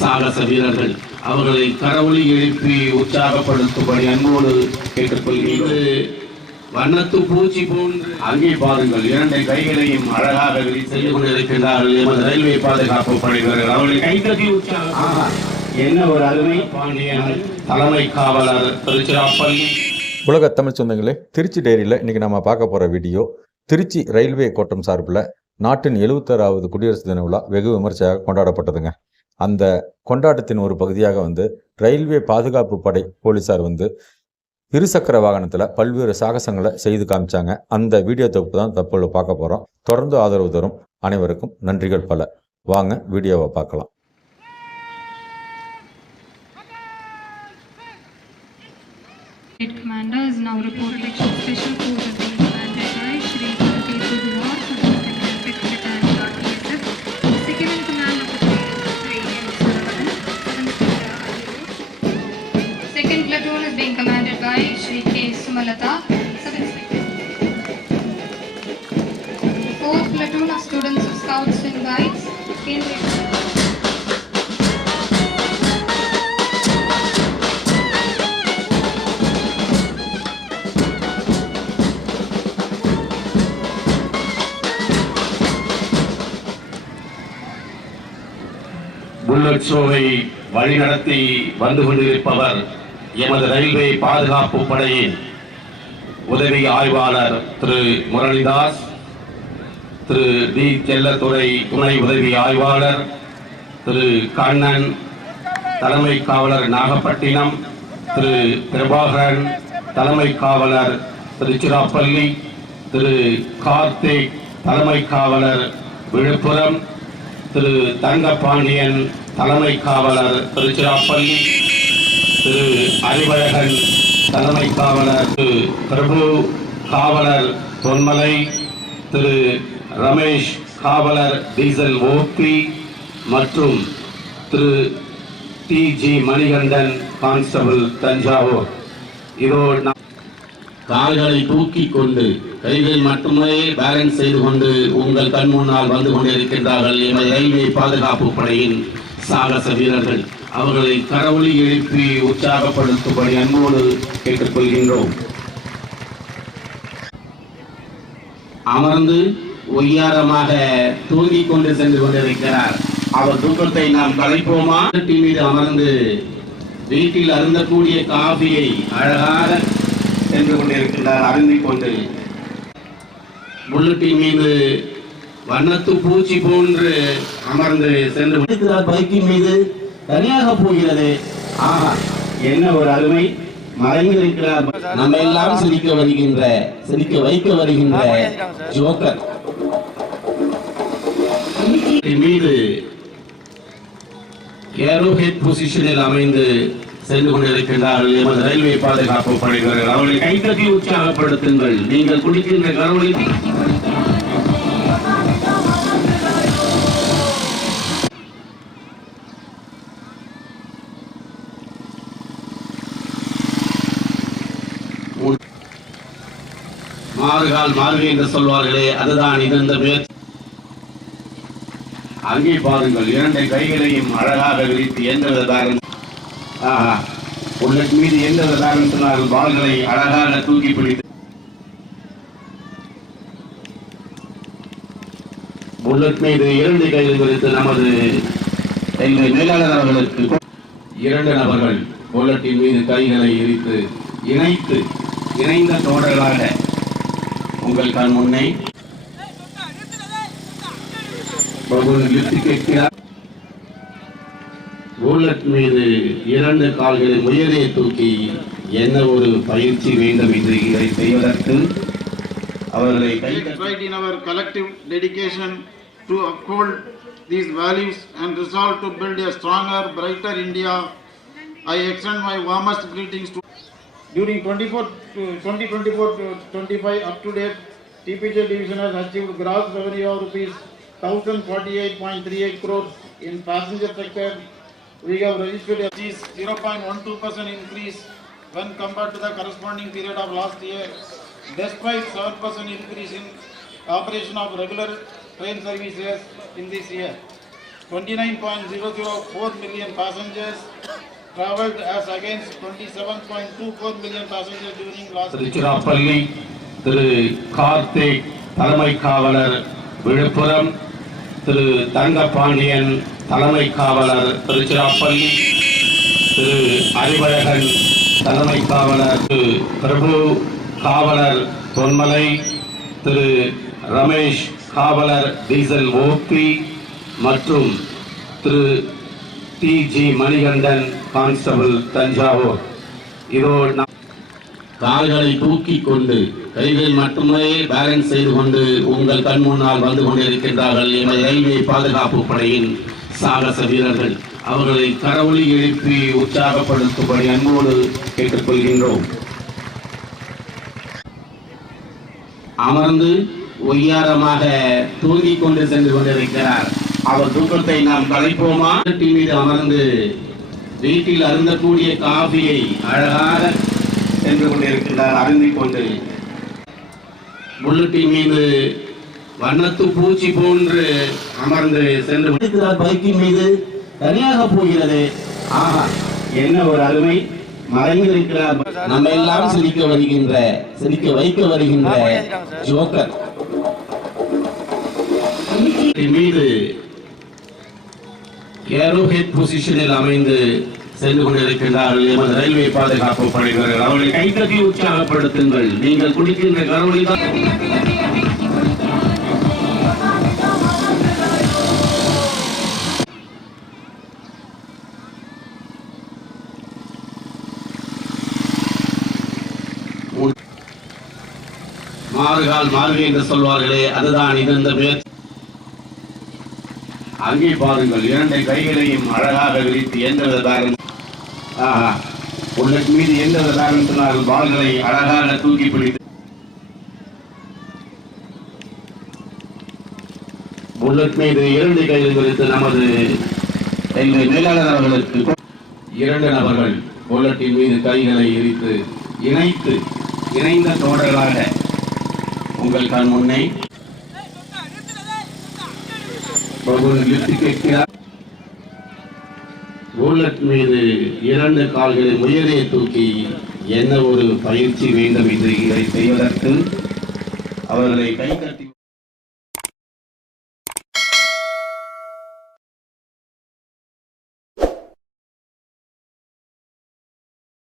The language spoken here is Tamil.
சாகச வீரர்கள் அவர்களை கரவொலி எழுப்பி உற்சாகப்படுத்தும்படி அன்போடு கேட்டுக்கொள்கிறேன் வண்ணத்து பூச்சி போன்று அங்கே பாருங்கள் இரண்டு கைகளையும் அழகாக செய்து கொண்டிருக்கின்றார்கள் எமது ரயில்வே பாதுகாப்பு படைவீரர்கள் அவர்களை கைத்தட்டி என்ன ஒரு அருமை பாண்டியன் தலைமை காவலர் திருச்சிராப்பள்ளி. உலக தமிழ் சொந்தங்களே திருச்சி டைரியில் இன்றைக்கி நம்ம பார்க்க போகிற வீடியோ திருச்சி ரயில்வே கோட்டம் சார்பில் நாட்டின் எழுபத்தாறாவது குடியரசு தின விழா வெகு விமர்சையாக கொண்டாடப்பட்டதுங்க. அந்த கொண்டாட்டத்தின் ஒரு பகுதியாக வந்து ரயில்வே பாதுகாப்பு படை போலீஸார் வந்து இருசக்கர வாகனத்தில் பல்வேறு சாகசங்களை செய்து காமிச்சாங்க. அந்த வீடியோ தொகுப்பு தான் தற்போது பார்க்க போகிறோம் தொடர்ந்து ஆதரவு தரும் அனைவருக்கும் நன்றிகள் பல. வாங்க வீடியோவை பார்க்கலாம். State Commander is now K. Fourth platoon of students of Scouts and Guides, Kendriya. Bullet ஷோவை வழிநடத்தி வந்து கொண்டிருப்பவர் எமது ரயில்வே பாதுகாப்பு படையின் உதவி ஆய்வாளர் திரு முரளிதாஸ் திரு டி செல்லத்துறை துணை உதவி ஆய்வாளர் திரு கண்ணன் தலைமை காவலர் நாகப்பட்டினம் திரு பிரபாகரன் தலைமை காவலர் திருச்சிராப்பள்ளி திரு கார்த்திக் தலைமை காவலர் விழுப்புரம் திரு தங்கபாண்டியன் தலைமை காவலர் திருச்சிராப்பள்ளி திரு அறிவழகன் தலைமை காவலர் திரு பிரபு காவலர் தொன்மலை திரு ரமேஷ் காவலர் டீசல் ஓபி மற்றும் Thiru D G Manikandan constable Thanjavur. இதோ நம் கால்களை தூக்கி கொண்டு கைகள் மட்டுமே பேலன்ஸ் செய்து கொண்டு உங்கள் கண் முன்னால் வந்து கொண்டிருக்கின்றார்கள் எமது ரயில்வே பாதுகாப்பு படையின் சாகச வீரர்கள். அவர்களை கரவொலி எழுப்பி உற்சாகப்படுத்தும்படி அன்போடு கேட்டுக்கொள்கின்றோம். அமர்ந்து ஒய்யாரமாக தூங்கிக் கொண்டு சென்று கொண்டிருக்கிறார். அவர் தூக்கத்தை நாம் கலைப்போமா? வீட்டின் மீது அமர்ந்து வீட்டில் அருந்தக்கூடிய காபியை அழகாக சென்று கொண்டிருக்கிறார் அருந்திக் கொண்டு. புல்லட்டின் மீது வண்ணத்து பூச்சி போன்று அமர்ந்து சென்று பைக்கின் மீது தனியாக போகிறது. ஆஹா என்ன ஒரு அருமை. மறைந்திருக்கிறார் நம்ம எல்லாம் சிரிக்க வருகின்ற சிரிக்க வைக்க வருகின்ற ஜோக்கர். மீது ஏரோஹெட் பொசிஷனில் அமைந்து சென்று கொண்டிருக்கின்றார்கள். எமது ரயில்வே பாதுகாப்பு படையினர்கள். அவர்களை கைத்தட்டி உற்சாகப்படுத்துங்கள். நீங்கள் குடிக்கின்ற கரவொலி மாறுகால் மாறுகை என்று சொல்வார்களே அதுதான் இது இந்த முயற்சி. அங்கே பாருங்கள் இரண்டு கைகளையும் அழகாக விரித்து எந்த விதத்தாரும் உள்ளின் மீது எந்த விதத்தாரும் சொன்னார்கள் பால்களை அழகாக தூக்கி பிடித்து. புல்லட் மீது இரண்டு கைகள் விரித்து நமது எங்கள் மேலாளர் அவர்களுக்கு இரண்டு நபர்கள் புல்லட்டின் மீது கைகளை எரித்து இணைத்து இணைந்த தோழர்களாக உங்கள் கண் முன்னே லிப்ட் கேட்கிறார் புல்லட் மீது இரண்டு கால்களை உயரே தூக்கி என்ன ஒரு பயிற்சி வேண்டும் என்று இதை செய்வதற்கு அவர்களை கை take pride in our collective dedication to uphold these values and resolve to build a stronger, brighter India. I extend my warmest greetings to. During 24 uh, 2024 25 up to date, TPJ division has achieved gross revenue of rupees 1048.38 crores in passenger sector. We have registered a 0.12% increase when compared to the corresponding period of last year, despite 7% increase in operation of regular train services in this year. 29.004 million passengers traveled as against 27.24 million passengers during last. Tiruchirappalli திரு கார்த்திக் தலைமை காவலர் விழுப்புரம் திரு தங்கபாண்டியன் தலைமை காவலர் திருச்சிராப்பள்ளி திரு அறிவழகன் தலைமை காவலர் திரு பிரபு காவலர் தொன்மலை திரு ரமேஷ் காவலர் டீசல் ஓபி மற்றும் Thiru D G Manikandan constable Thanjavur. இதோ கால்களை தூக்கி கொண்டு கைகளில் மட்டுமே பேலன்ஸ் செய்து கொண்டு உங்கள் கண் முன்னால் வந்து கொண்டிருக்கின்றார்கள் எமது ரயில்வே பாதுகாப்பு படையின் சாகச வீரர்கள். அவர்களை கரவொலி எழுப்பி உற்சாகப்படுத்தும்படி அன்போடு கேட்டுக்கொள்கின்றோம். அமர்ந்து ஒய்யாரமாக தூங்கிக் கொண்டு சென்று கொண்டிருக்கிறார். அவர் தூக்கத்தை நாம் கலைப்போமா? வீட்டின் மீது அமர்ந்து வீட்டில் அருந்தக்கூடிய காபியை அழகாக சென்று கொண்டிருக்கிறார் அருந்திக் கொண்டு. புல்லட்டின் மீது வண்ணத்து பூச்சி போன்று அமர்ந்து சென்று பைக்கின் மீது தனியாக போகிறது. ஆஹா என்ன ஒரு அருமை. மறைந்திருக்கிறார் நம்ம எல்லாம் சிரிக்க வருகின்ற சிரிக்க வைக்க வருகின்ற ஜோக்கர். மீது ஏரோஹெட் பொசிஷனில் அமைந்து சென்று கொண்டிருக்கின்றார்கள். எமது ரயில்வே பாதுகாப்பு படையினர்கள். அவர்களை கைத்தட்டி உற்சாகப்படுத்துங்கள். நீங்கள் குடிக்கின்ற கரவொலி தான் மாறுகால் மாறுகை என்று சொல்வார்களே அதுதான் இது இந்த முயற்சி. அங்கே பாருங்கள் இரண்டு கைகளையும் அழகாக விரித்து எந்த விதத்தாரும் ஆஹா மீது எந்த விதத்தாரும் சொன்னால் பால்களை அழகாக தூக்கி பிடித்து. புல்லட் மீது இரண்டு கைகள் விரித்து நமது எங்கள் மேலாளர் அவர்களுக்கு இரண்டு நபர்கள் புல்லட்டின் மீது கைகளை எரித்து இணைத்து இணைந்த தோழர்களாக உங்கள் கண் முன்னே ஒருவர் லிப்ட் கேட்கிறார். மீது இரண்டு கால்களை உயரே தூக்கி என்ன ஒரு பயிற்சி வேண்டும் என்று இதை செய்வதற்கு அவர்களை கைதட்டி